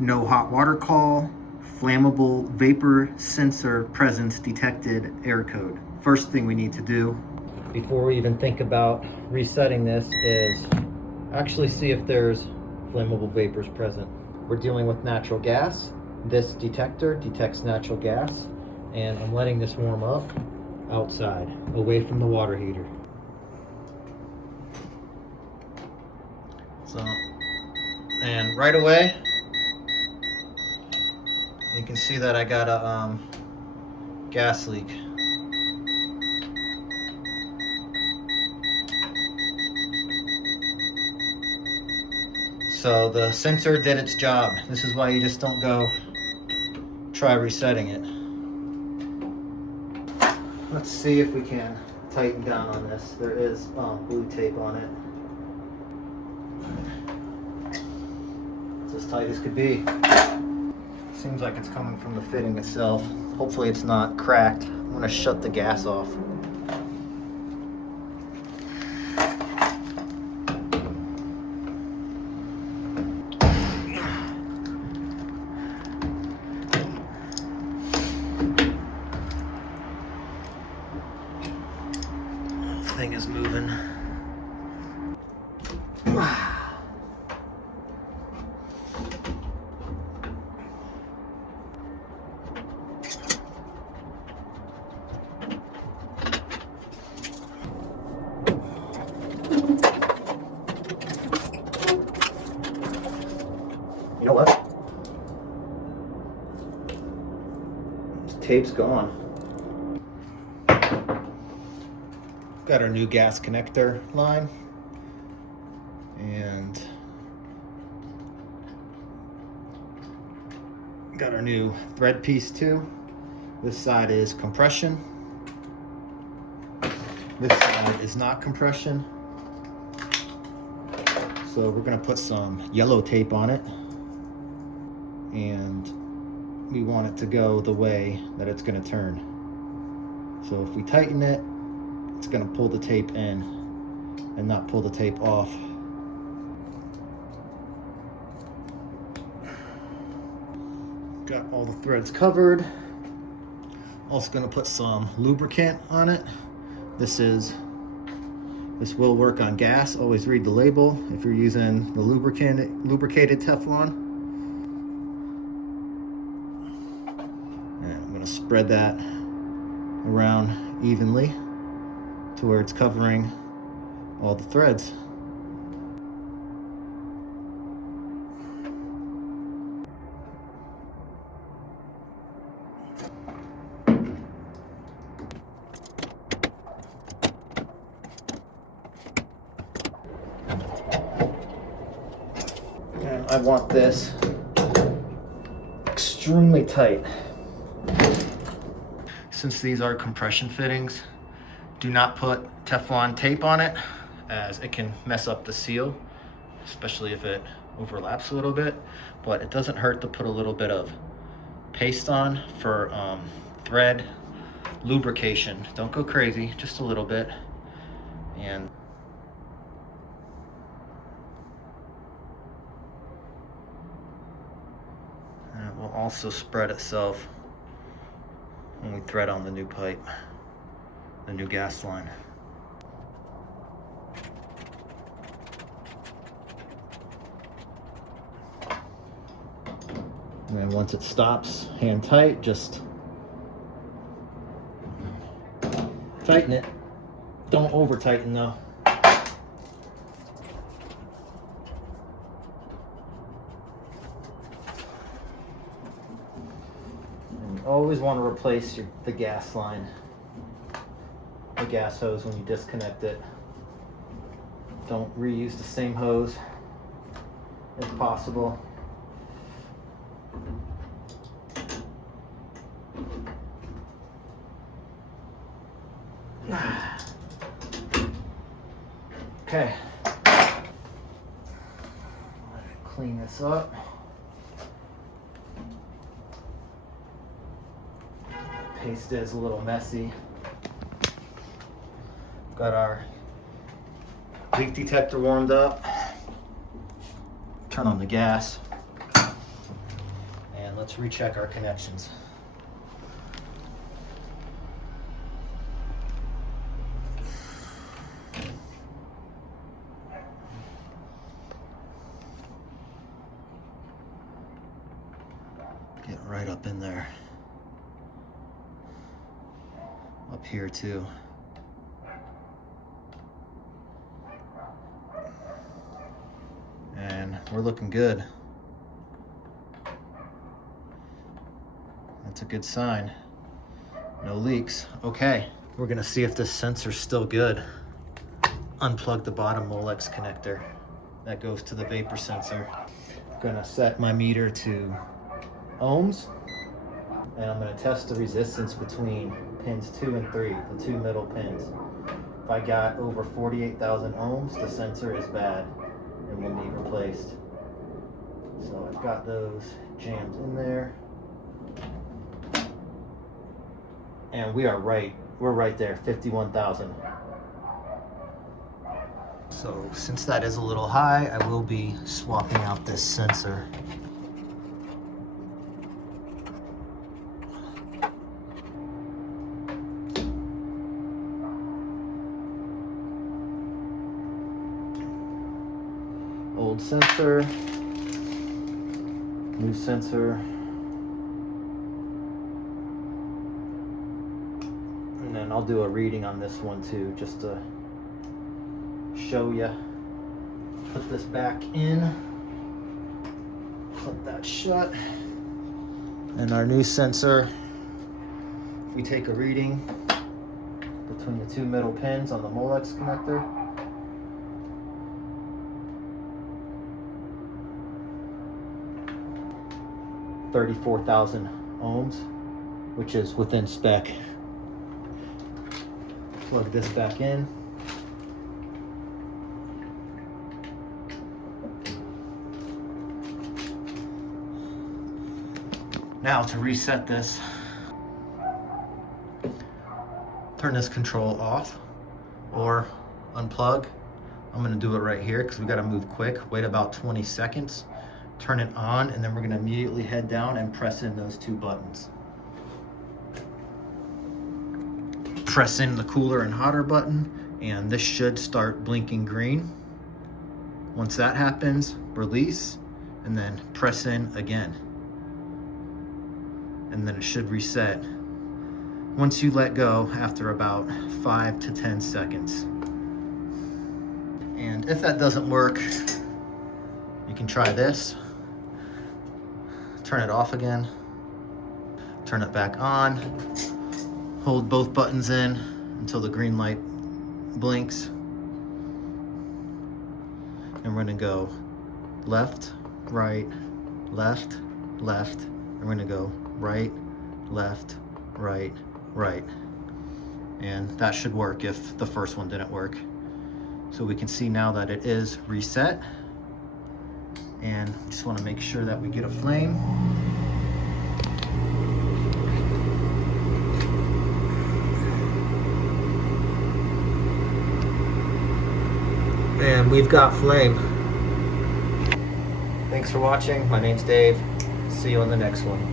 no hot water call, flammable vapor sensor presence detected error code. First thing we need to do before we even think about resetting this is actually see if there's flammable vapors present. We're dealing with natural gas. This detector detects natural gas, and I'm letting this warm up outside, away from the water heater. So, and right away, you can see that I got a gas leak. So the sensor did its job. This is why you just don't go try resetting it. Let's see if we can tighten down on this. There is blue tape on it. It's as tight as could be. Seems like it's coming from the fitting itself. Hopefully it's not cracked. I'm gonna shut the gas off. Thing is moving. You know what? This tape's gone. Got our new gas connector line, and got our new thread piece too. This side is compression. This side is not compression. So we're gonna put some yellow tape on it, and we want it to go the way that it's gonna turn. So if we tighten it, it's gonna pull the tape in and not pull the tape off. Got all the threads covered. Also gonna put some lubricant on it. This will work on gas. Always read the label if you're using the lubricated Teflon. And I'm gonna spread that around evenly to where it's covering all the threads. And I want this extremely tight. Since these are compression fittings, do not put Teflon tape on it, as it can mess up the seal, especially if it overlaps a little bit. But it doesn't hurt to put a little bit of paste on for thread lubrication. Don't go crazy, just a little bit. And it will also spread itself when we thread on the new pipe, the new gas line. And then once it stops, hand tight, just tighten it. Don't over tighten though. And you always want to replace the gas line, the gas hose, when you disconnect it. Don't reuse the same hose if possible. Okay. Clean this up. Paste is a little messy. Got our leak detector warmed up. Turn on the gas. let's recheck our connections. Get right up in there. Up here too. And we're looking good. That's a good sign. No leaks. Okay, we're gonna see if this sensor's still good. Unplug the bottom Molex connector. That goes to the vapor sensor. I'm gonna set my meter to ohms, and I'm gonna test the resistance between pins 2 and 3, the two middle pins. If I got over 48,000 ohms, the sensor is bad and will need replaced. So I've got those jams in there. And we're right there, 51,000. So since that is a little high, I will be swapping out this sensor. Old sensor, new sensor. And then I'll do a reading on this one too, just to show you. Put this back in, clip that shut. And our new sensor, if we take a reading between the two middle pins on the Molex connector, $34,000 ohms, which is within spec. Plug this back in. Now to reset this, turn this control off or unplug. I'm gonna do it right here because we gotta move quick. Wait about 20 seconds, turn it on, and then we're gonna immediately head down and press in those two buttons. Press in the cooler and hotter button, and this should start blinking green. Once that happens, release, and then press in again. And then it should reset once you let go after about 5 to 10 seconds. And if that doesn't work, you can try this. Turn it off again, turn it back on, hold both buttons in until the green light blinks. And we're gonna go left, right, left, left, and we're gonna go right, left, right, right. And that should work if the first one didn't work. So we can see now that it is reset. And just want to make sure that we get a flame. And we've got flame. Thanks for watching. My name's Dave. See you on the next one.